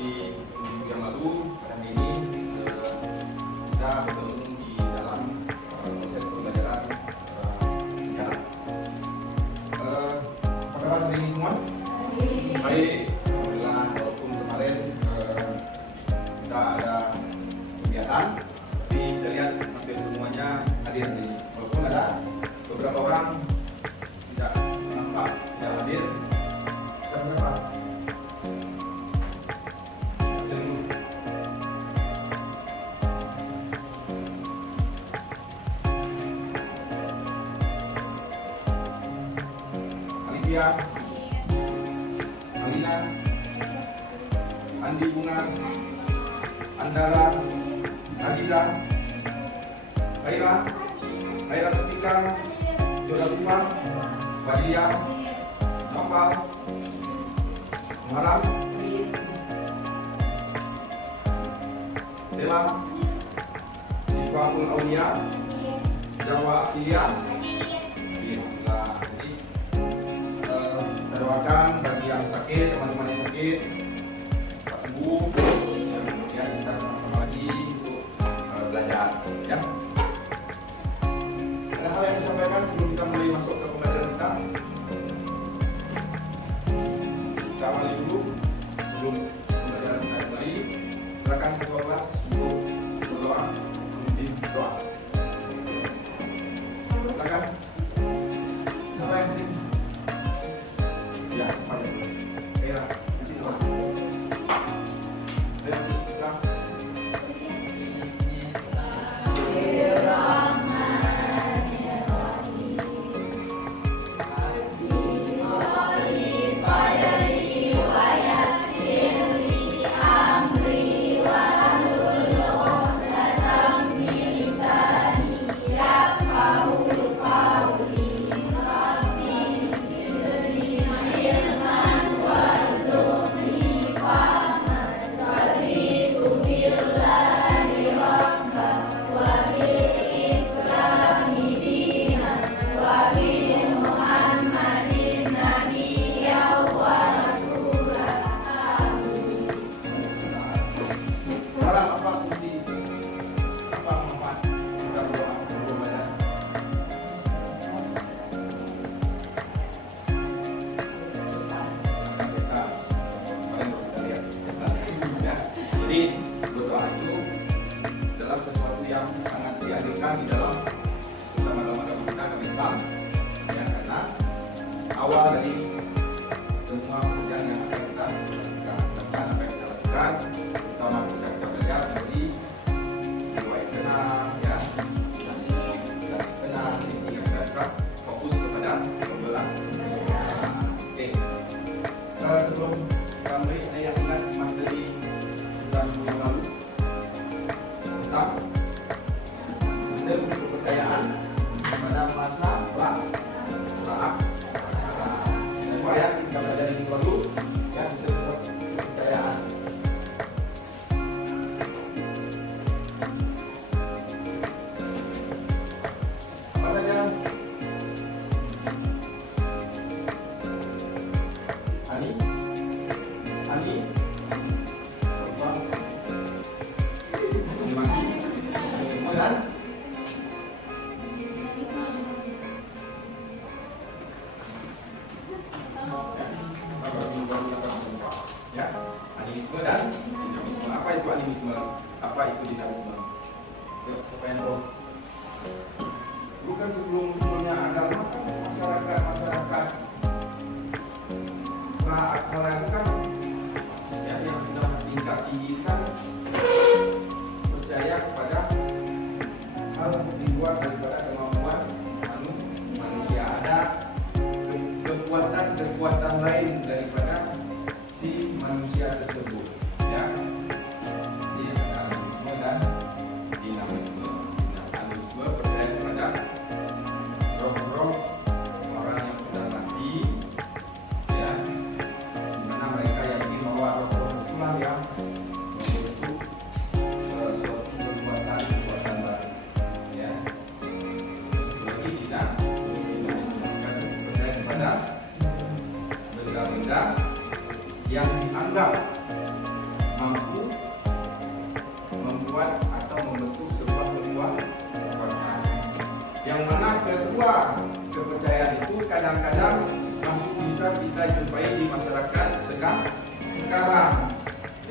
seperti minggu yang lalu, hari ini kita bertemu di dalam proses pembelajaran sejarah. Apa kabar hari ini semua? Baik, alhamdulillah. Walaupun kemarin kita ada kegiatan, tapi saya lihat hampir semuanya hadir di sini. Walaupun ada beberapa orang tidak nampak, tidak hadir. Berapa? Alivia, Alina, Andi Bunga, Andara, Aziza, Haira Setika, Jodoh Badia, Nopal, Muharram, Sela, Sifahul Aulia, Jawa Akhilya. Jadi doakan bagi yang sakit, teman-teman yang sakit, cepat sembuh, kemudian bisa sama lagi untuk belajar. Ya. Ada hal yang disampaikan sebelum kita mulai masuk ke pembelajaran kita. Kita awali dulu sebelum pembelajaran kita mulai. Silakan ketua kelas untuk berdoa, memimpin doa. Silakan. Siapa yang sini? Ya, pada era nanti doa. Jadi berdoa itu adalah sesuatu yang sangat dianjurkan di dalam terutama dalam agama kita, agama Islam, ya, karena awal dari semua pekerjaan yang akan kita lakukan, apa yang kita lakukan, terutama ketika kita belajar seperti jiwa yang tenang, ya, dan tenang, sehingga kita bisa fokus kepada pembelajaran. Oke, sebelum kita mulai, saya ingat materi minggu yang lalu tentang sistem kepercayaan pada masa saat supaya kita belajar di minggu lalu ya, sistem kepercayaan. Apa saja? Ani ya, animisme dan dinamisme. Apa itu animisme? Apa itu dinamisme? Yuk, siapa yang tahu? Bukan sebelum munculnya agama, masyarakat praaksara itu kan ya, yang sudah tingkat tinggi kan percaya kepada hal di luar daripada kemampuan manusia. Ada kekuatan lain daripada si manusia tersebut, ya. Ini animisme dan dinamisme. Animisme percaya kepada roh-roh orang yang sudah mati, ya, dimana mereka yakin bahwa roh-roh itulah yang membentuk suatu kekuatan baru, ya. Lagi tidak percaya kepada benda-benda yang dianggap mampu membuat atau membentuk sebuah kekuatan. Yang mana kedua kepercayaan itu kadang-kadang masih bisa kita jumpai di masyarakat sekarang,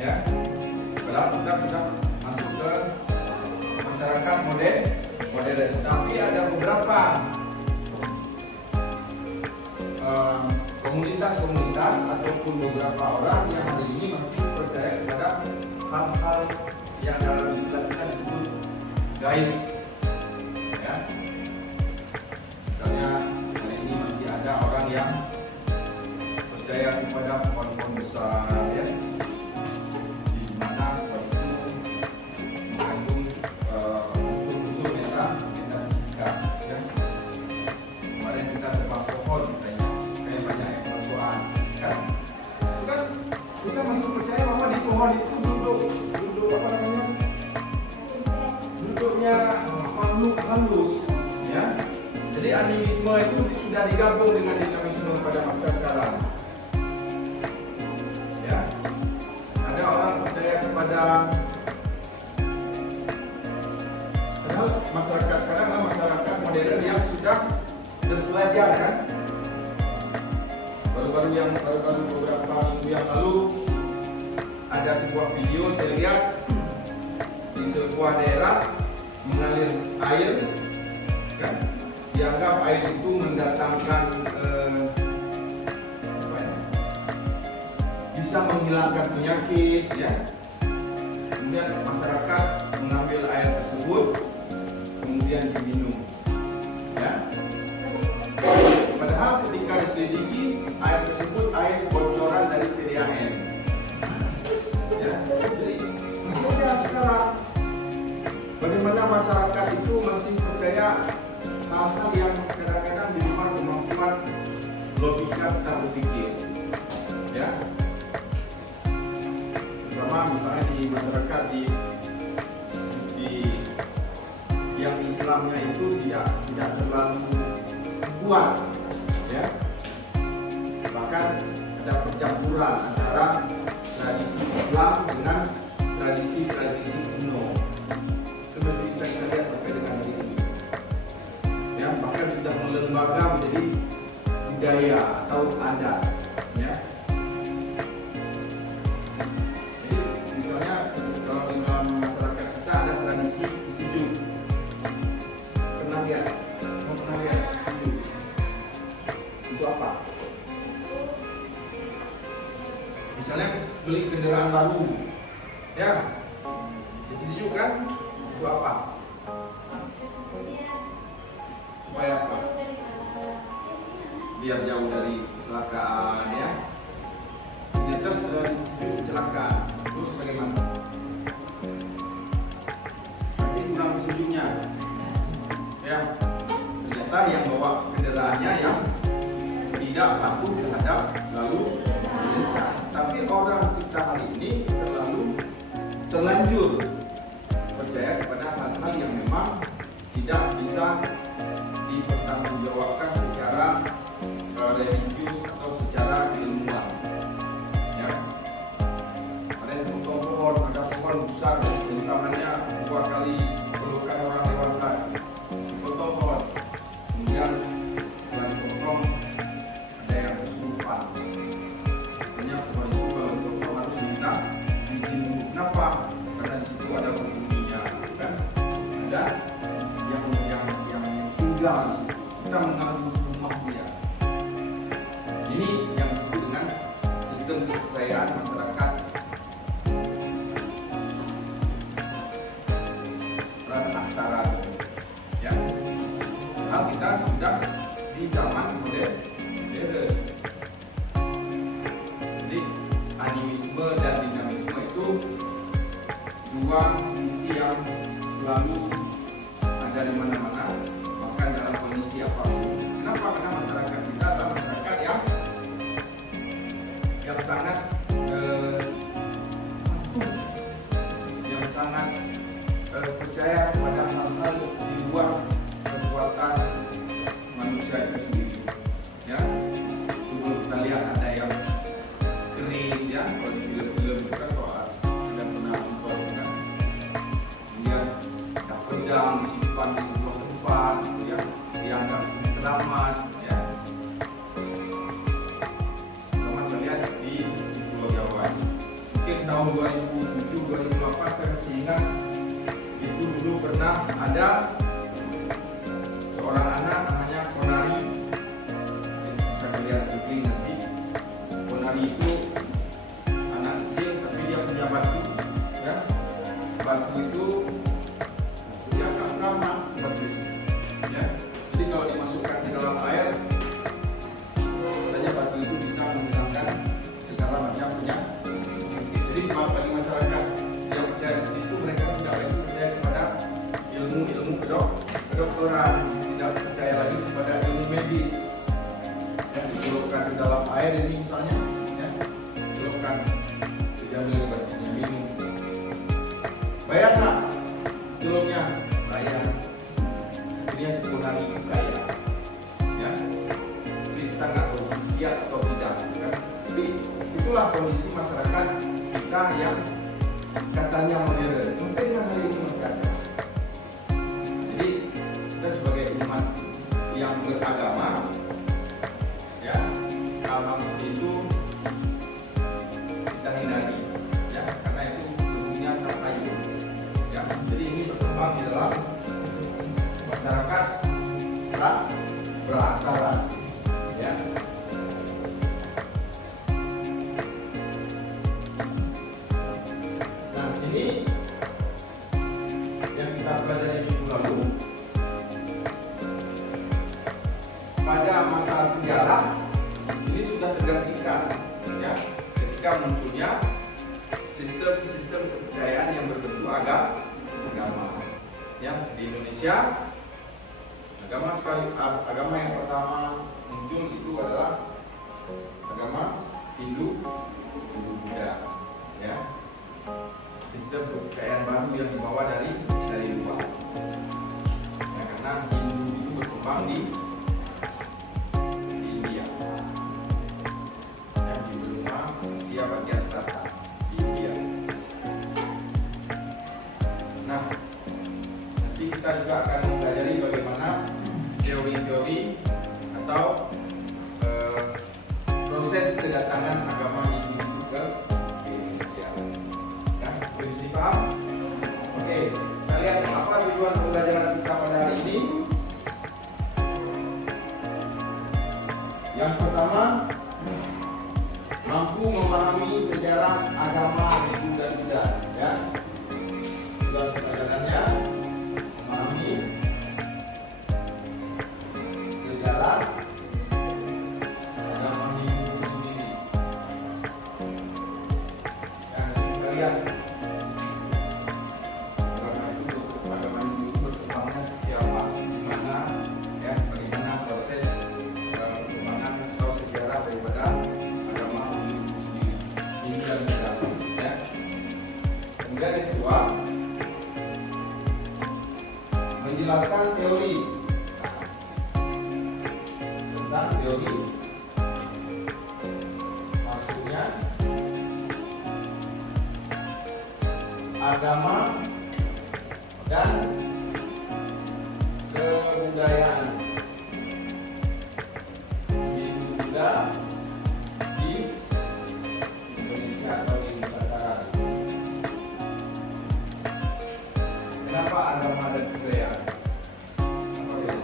ya. Kalau kita sudah masuk ke masyarakat modern, tapi ada beberapa komunitas ataupun beberapa orang yang hari ini masih percaya kepada hal-hal yang dalam istilah kita disebut gaib, ya. Misalnya hari ini masih ada orang yang percaya kepada pohon-pohon besar, ya, di mana pohon itu mengandung unsur-unsur yang kita fisika, ya. Kemarin kita tebak pohon kayak banyak yang persoalan, kan? Itu kan kita masih percaya bahwa di pohon itu duduk apa namanya? Duduknya makhluk halus, ya. Jadi animisme itu sudah digabung dengan dinamisme pada masa sekarang. Ya. Ada orang percaya kepada, padahal masyarakat sekarang adalah masyarakat modern yang sudah terpelajar, kan? Baru beberapa minggu yang lalu ada sebuah video saya lihat di sebuah daerah mengalir air, kan? Dianggap air itu mendatangkan bisa menghilangkan penyakit, ya. Kemudian masyarakat mengambil air tersebut kemudian diminum, ya. Padahal ketika diselidiki air tersebut air bocoran dari PDAM, ya. Jadi maksudnya sekarang bagaimana masyarakat itu masih percaya hal-hal yang kadang-kadang di luar kemampuan logika kita berpikir, ya. Terutama misalnya di masyarakat di yang Islamnya itu tidak terlalu kuat, ya. Bahkan ada percampuran antara tradisi Islam dengan tradisi kuno. Itu masih bisa kita lihat sampai dengan hari ini. Ya, bahkan sudah melembaga menjadi budaya atau adat, ya. Jadi misalnya kalau di dalam masyarakat kita ada tradisi sijuk. Pernah lihat sijuk? Itu apa? Misalnya beli kendaraan baru, ya. Jadi sijuk kan? Itu apa? Supaya apa? Biar jauh dari kecelakaan, ya. Ternyata setelah disebut kecelakaan, terus bagaimana? Berarti kurang sejujurnya, ya. Ternyata yang bawa kendaraannya yang tidak patuh terhadap lalu lintas. Tapi orang kita hari ini terlanjur percaya kepada hal-hal yang memang tidak bisa dipertanggungjawabkan secara religius atau secara ilmuwan, ya. Ada pohon besar bentangannya 2 kali pelukan orang dewasa, potong pohon, kemudian selain potong ada yang kesurupan. Makanya pohon itu kalau potong harus minta izin. Kenapa? Karena di situ ada penghuninya, kan? Ada yang tinggal di situ. Kita mengganggu rumah dia. Ini yang disebut dengan sistem kepercayaan masyarakat aksara, ya. Hal kita sudah di zaman modern. Jadi animisme dan dinamisme itu dua sisi yang selalu ada di mana-mana, bahkan dalam kondisi apapun. Kenapa? Karena masyarakat kita adalah masyarakat yang sangat yang sangat percaya kepada hal-hal di luar kekuatan manusia itu sendiri, ya. Dulu kita lihat ada yang keris, ya. Kalau di film-film itu kan tahun 2007-2008 saya masih ingat, itu dulu pernah ada seorang anak namanya Konari. Bisa lihat di nanti. Konari itu anak kecil tapi dia punya batu, ya. Batu itu dia agak ramah batu itu, ya. Jadi kalau dimasukkan ke dalam air, katanya batu itu bisa menghilangkan segala macam penyakit. Jadi bagi masyarakat yang percaya seperti itu, mereka tidak lagi percaya kepada ilmu kedokteran, tidak percaya lagi kepada ilmu medis. Yang dicelupkan ke dalam air ini misalnya, ya, dicelupkan, diambil batunya minum. Bayar nggak celupnya? Bayar. Ini yang sebenarnya bayar, ya. Tapi kita nggak tahu siap atau tidak, kan? Tapi itulah kondisi masyarakat kita yang katanya modern, sampai dengan hari ini masih ada. Jadi kita sebagai umat yang beragama, ya, hal-hal seperti itu kita hindari, ya, karena itu bentuknya terkayu, ya. Jadi ini berkembang di dalam masyarakat berasaran, ya. Nah, ini yang kita pelajari minggu lalu. Pada masa sejarah ini sudah tergantikan, ya, ketika munculnya sistem kepercayaan yang berbentuk agama, ya. Di Indonesia agama yang pertama muncul itu adalah agama Hindu Buddha, ya. Sistem kepercayaan baru yang dibawa dari luar, ya, karena Hindu itu berkembang di India, yang di benua Asia bagian selatan di India. Nah, nanti kita juga akan mempelajari bagaimana teori-teori atau proses kedatangan agama Hindu itu ke Indonesia. Ya, polisi paham? Oke, kita lihat apa tujuan pembelajaran kita pada hari ini. Yang pertama, mampu memahami sejarah agama Hindu dan Buddha, ya. Tujuan pembelajarannya memahami sejarah agama Hindu itu sendiri. Yang kita lihat agama Hindu itu berkembangnya seperti apa, di mana, ya, bagaimana proses perkembangan atau sejarah daripada agama Hindu itu sendiri. Ini dan Buddha, ya. Kemudian yang kedua, menjelaskan teori tentang teori, maksudnya agama dan kebudayaan Hindu Buddha di Indonesia atau di Nusantara. Kenapa agama dan kebudayaan? Apa itu?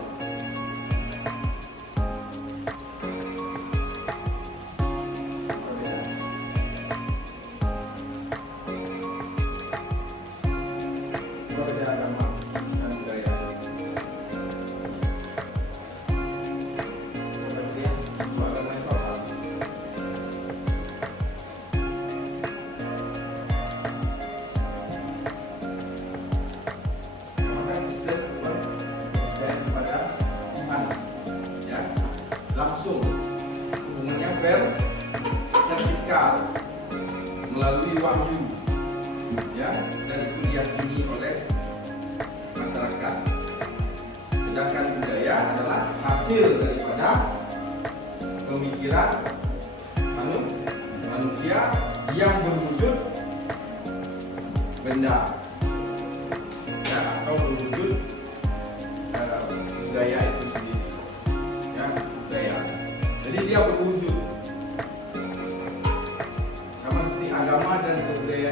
Berbeda agama dan budaya. Kemudian dua agama itu apa? Maka sistem kepercayaan kepada Tuhan, ya, langsung, hubungannya vertikal melalui wahyu, ya, dan itu diyakini oleh masyarakat. Sedangkan budaya adalah hasil daripada pemikiran manusia yang berwujud benda, ya, atau berwujud budaya itu sendiri, ya, budaya. Jadi dia berwujud sama seperti agama dan kebudayaan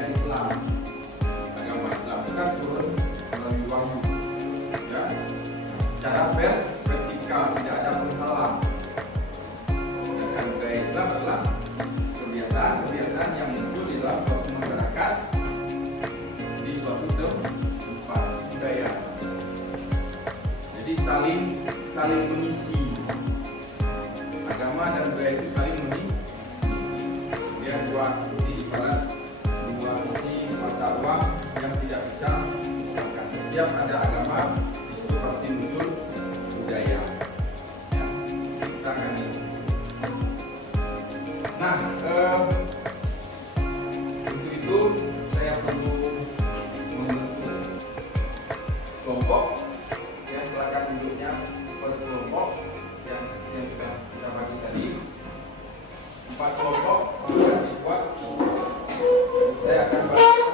saling mengisi. Agama dan budaya itu saling mengisi. Kemudian dua seperti ibarat dua sisi mata uang yang tidak bisa dipisahkan. Setiap ada agama, di situ pasti muncul budaya. Ya, kita akan ini. Nah, untuk itu saya perlu membentuk kelompok. Ya, silakan duduknya per kelompok yang sudah kita bagi tadi. 4 kelompok akan dibuat. Saya akan bagikan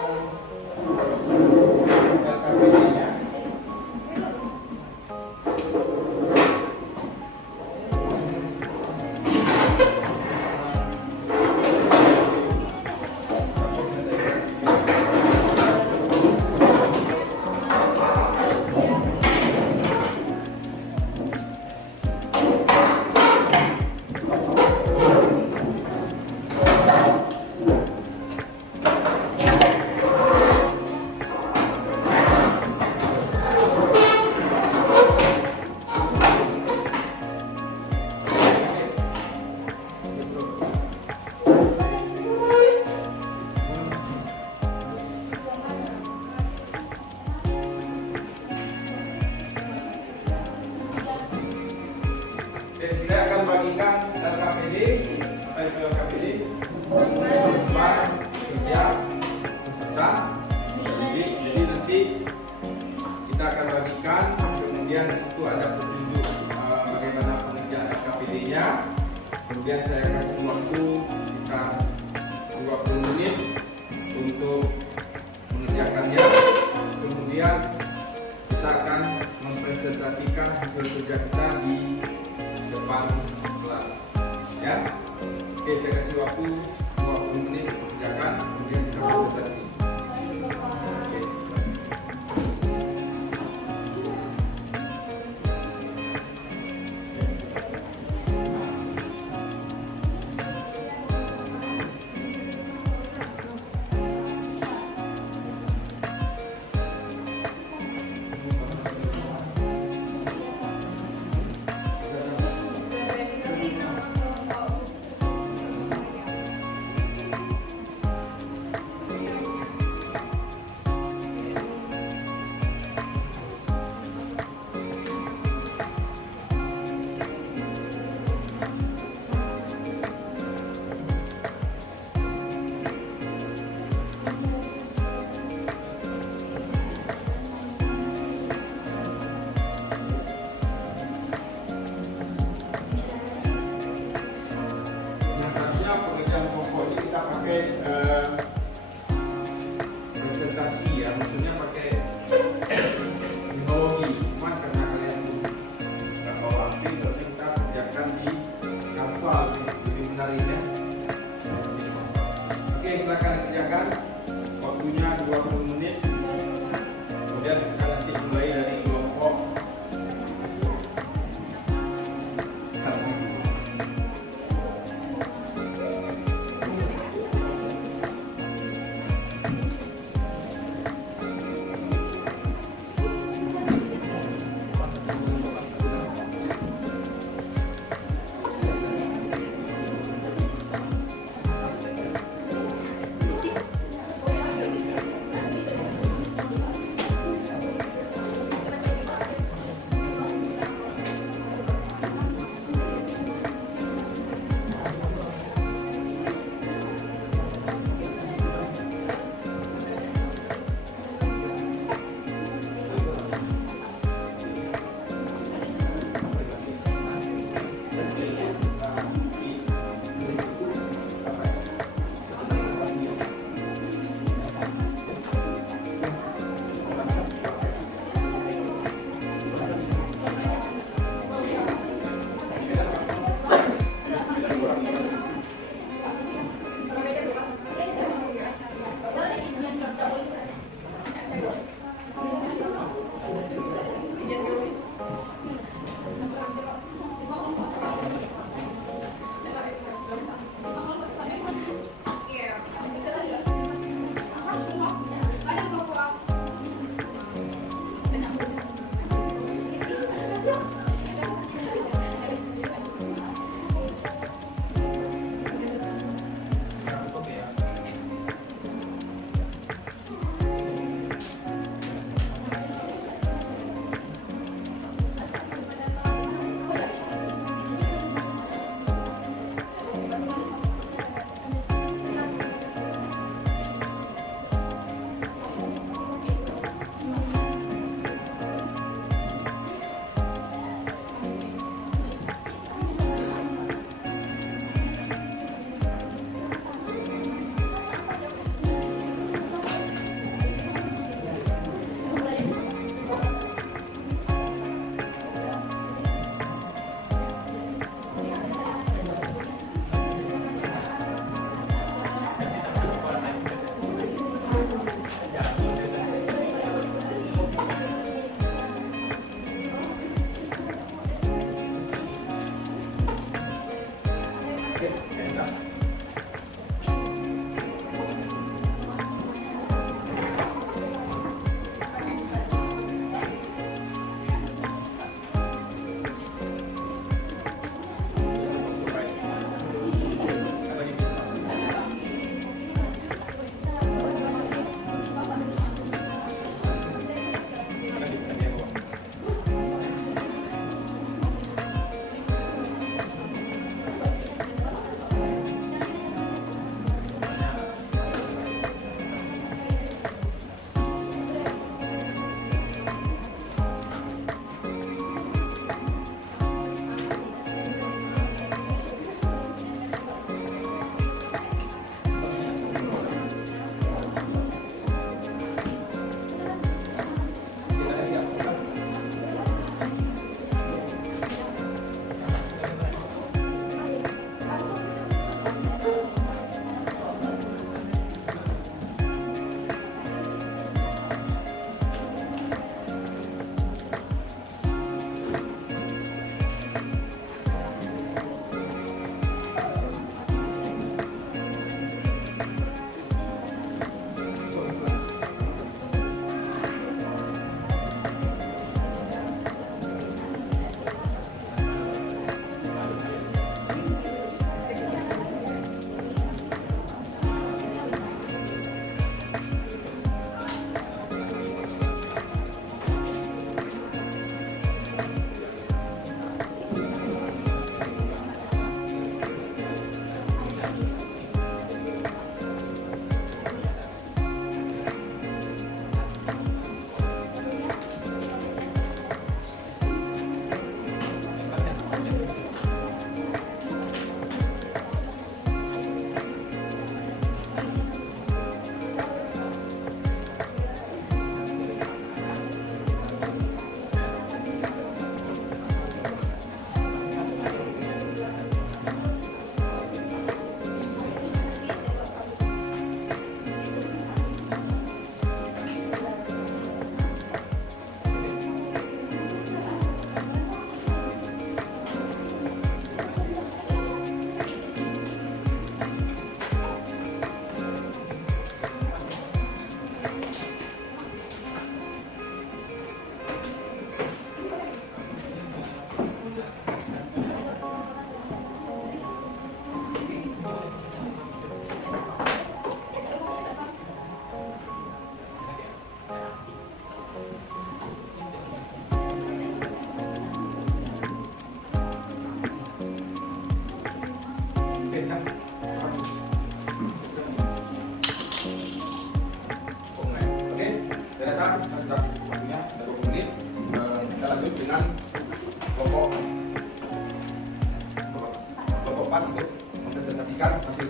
KPD-nya. Saya akan bagikan KPD, KPD, kerja, peserta. Jadi nanti kita akan bagikan, kemudian itu ada petunjuk bagaimana pengerjaan KPD-nya. Kemudian saya kasih waktu sekitar 20 menit untuk mengerjakannya. Kemudian kita akan mempresentasikan hasil kerja kita di depan kelas, ya. Oke, saya kasih waktu 20 menit untuk mengerjakan, kemudian kita presentasi. Oke. Pekerjaan pokok ini kita pakai presentasi, ya, maksudnya pakai teknologi. Cuma karena kalian nggak bawa api, tapi kita kerjakan di Canva lebih menarik, ya. Oke, silakan kerjakan. Waktunya 20 menit. Kemudian kita nanti mulai dari kelompok.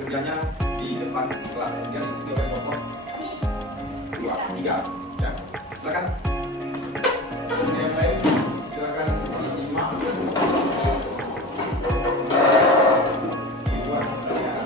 kerjanya di depan kelas. Kemudian ikuti oleh kelompok 2, 3. Ya, silakan. Kemudian yang lain, silakan simak. Dibuat pertanyaan.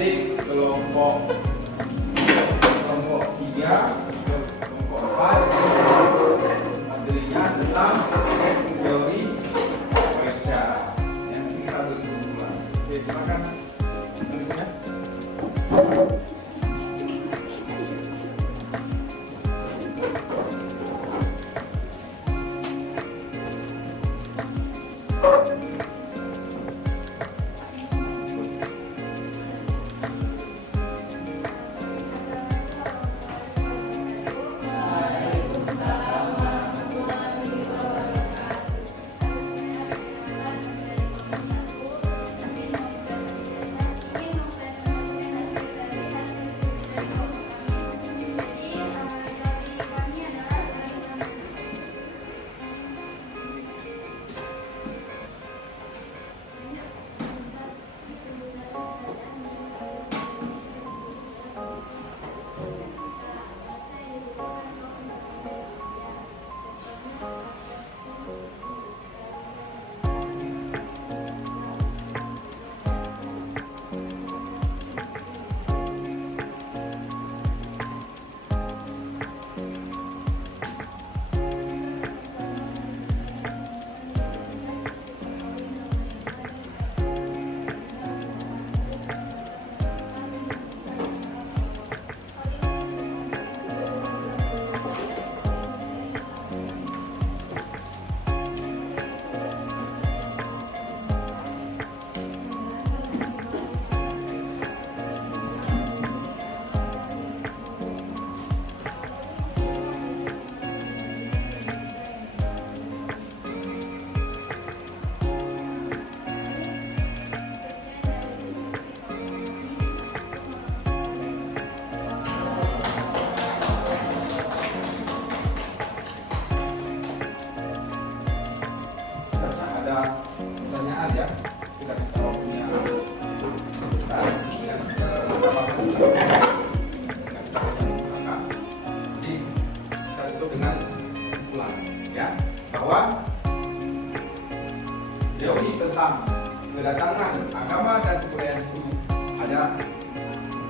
Jadi kelompok 3, kelompok 4 materinya tentang teori isyarat. Yang kita beri kesimpulan. Oke, silakan. Berikutnya.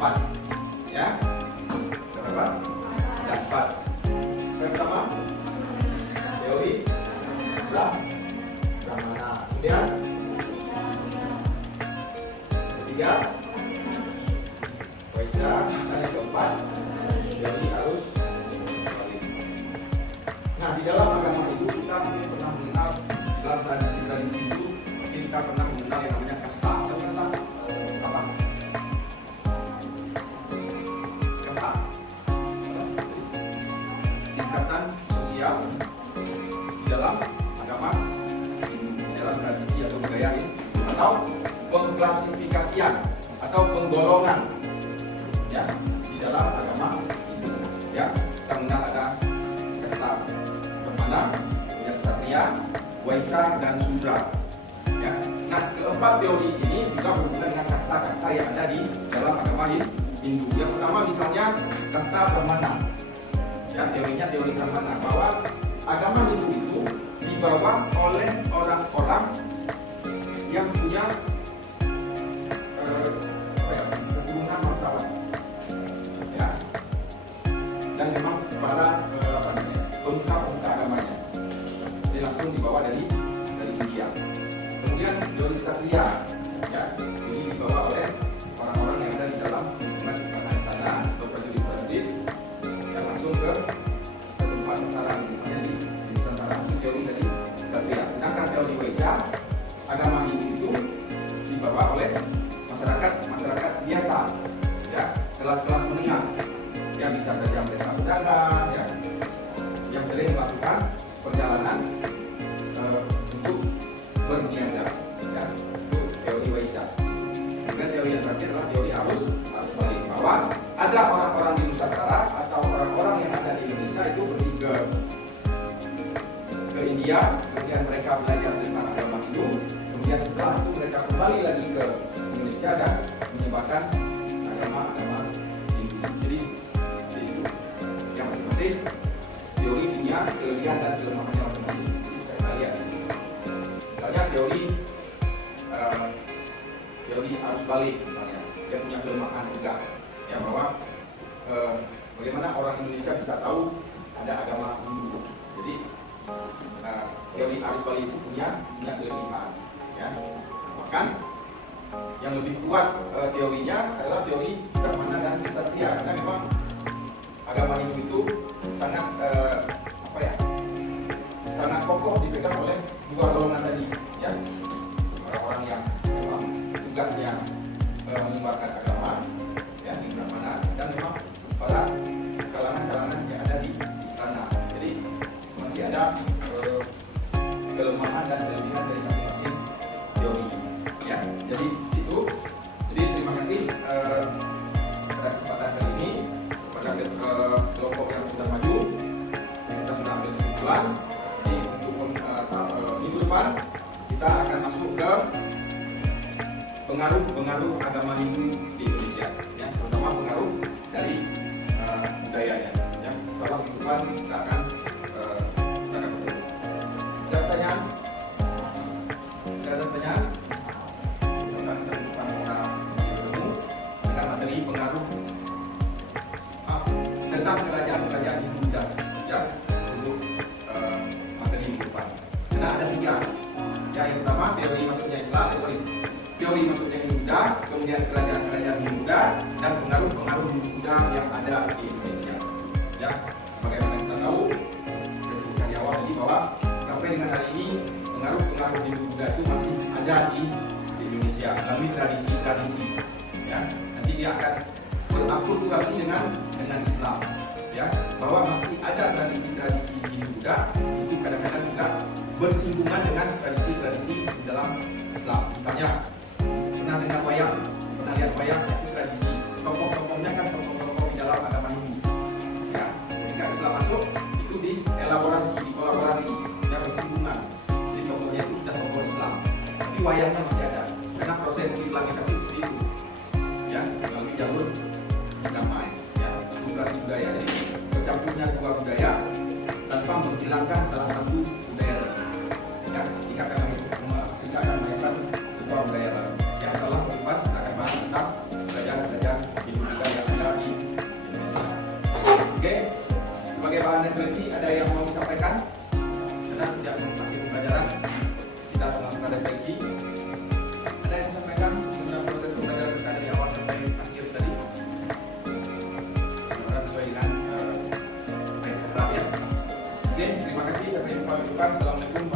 4. Ya. Berapa? Ada 4. Yang pertama teori Brahmana. Kemudian ketiga Waisa, dan yang keempat teori arus balik. Nah, di dalam agama itu kita mungkin pernah mengenal, dalam tradisi-tradisi itu kita pernah mengenal yang namanya kasta. Kasta apa? Kasta tingkatan sosial di dalam agama, di dalam tradisi atau budaya ini, atau pengklasifikasian atau penggolongan ya di dalam agama Hindu. Ya, kita mengenal ada kasta Brahmana, kemudian Ksatria, Waisa, dan Sudra. Ya. Nah, keempat teori ini juga berhubungan dengan kasta-kasta yang ada di dalam agama Hindu. Yang pertama misalnya kasta Brahmana. Ya, teorinya teori Brahmana, bahwa agama Hindu itu dibawa oleh orang-orang yang punya keturunan bangsawan. Ya. Dan memang para pemuka agamanya. Jadi langsung dibawa dari India. Kemudian teori Ksatria, ya, ini dibawa oleh orang-orang yang ada di dalam lingkungan istana atau prajurit-prajurit yang langsung ke tempat sasaran, misalnya di Nusantara, itu teori dari Ksatria. Sedangkan teori Waisa, agama Hindu itu dibawa oleh masyarakat biasa, ya, kelas-kelas menengah, yang bisa saja mereka pedagang, ya, yang sering melakukan perjalanan untuk berniaga, ya, itu teori Waisa. Kemudian teori yang terakhir adalah teori arus balik, bahwa ada orang-orang di Nusantara atau orang-orang yang ada di Indonesia itu pergi ke India, kemudian mereka belajar tentang agama Hindu, kemudian setelah itu mereka kembali lagi ke Indonesia dan menyebarkan agama Hindu. Jadi itu yang masing-masing teori punya kelebihan dan kelemahannya masing-masing. Bisa kita lihat. Misalnya teori arus balik, misalnya dia punya kelemahan juga, ya, bahwa bagaimana orang Indonesia bisa tahu ada agama Hindu. Jadi teori arus balik itu punya kelebihan, ya. Bahkan yang lebih kuat teorinya adalah teori Brahmana dan Ksatria, karena memang agama Hindu itu sangat sangat kokoh dipegang oleh dua golongan tadi, ya, orang-orang yang memang tugasnya menyebarkan agama, ya, di Brahmana, dan memang para kalangan-kalangan yang ada di istana. Jadi masih ada kelemahan dan kelebihan dari masing-masing teori, ya. Jadi itu. Jadi terima kasih pada kesempatan kali ini pada kelompok yang sudah maju, kita sudah ambil kesimpulan. Jadi untuk minggu depan kita akan masuk ke pengaruh agama Hindu di Indonesia, ya, terutama pengaruh dari budayanya. Ya, kalau minggu depan kita akan ada pertanyaan? Ada pertanyaan? Mudah-mudahan kita bisa bertemu dengan materi pengaruh tentang kerajaan Hindu Buddha, ya, untuk materi minggu depan. Karena ada 3. Ya, yang pertama teori masuknya Islam, teori masuknya Hindu Buddha, kemudian kerajaan Hindu Buddha, dan pengaruh Hindu Buddha yang ada di Indonesia. Ya, bagaimana kita tahu, saya sebutkan di awal tadi bahwa sampai dengan hari ini pengaruh Hindu Buddha itu masih ada di Indonesia melalui tradisi-tradisi. Ya, nanti dia akan berakulturasi dengan Islam. Ya, bahwa masih ada tradisi-tradisi Hindu Buddha itu kadang-kadang juga bersinggungan dengan tradisi-tradisi di dalam Islam. Misalnya pernah dengar wayang, pernah lihat wayang, itu tradisi. Tokoh-tokohnya kan tokoh-tokoh di dalam agama Hindu. Ya, ketika Islam masuk itu dikolaborasi, ya, bersinggungan. Jadi tokohnya itu sudah tokoh Islam, tapi wayangnya masih ada karena proses Islamisasi seperti itu. Ya, melalui jalur damai, ya, akulturasi budaya. Jadi bercampurnya dua budaya tanpa menghilangkan salah satu budaya tadi. Ya, jika akan menyiapkan sebuah budaya baru. Yang telah berubah akan bahas tentang belajar Hindu. Oke, terima kasih. Sampai jumpa minggu depan. Assalamualaikum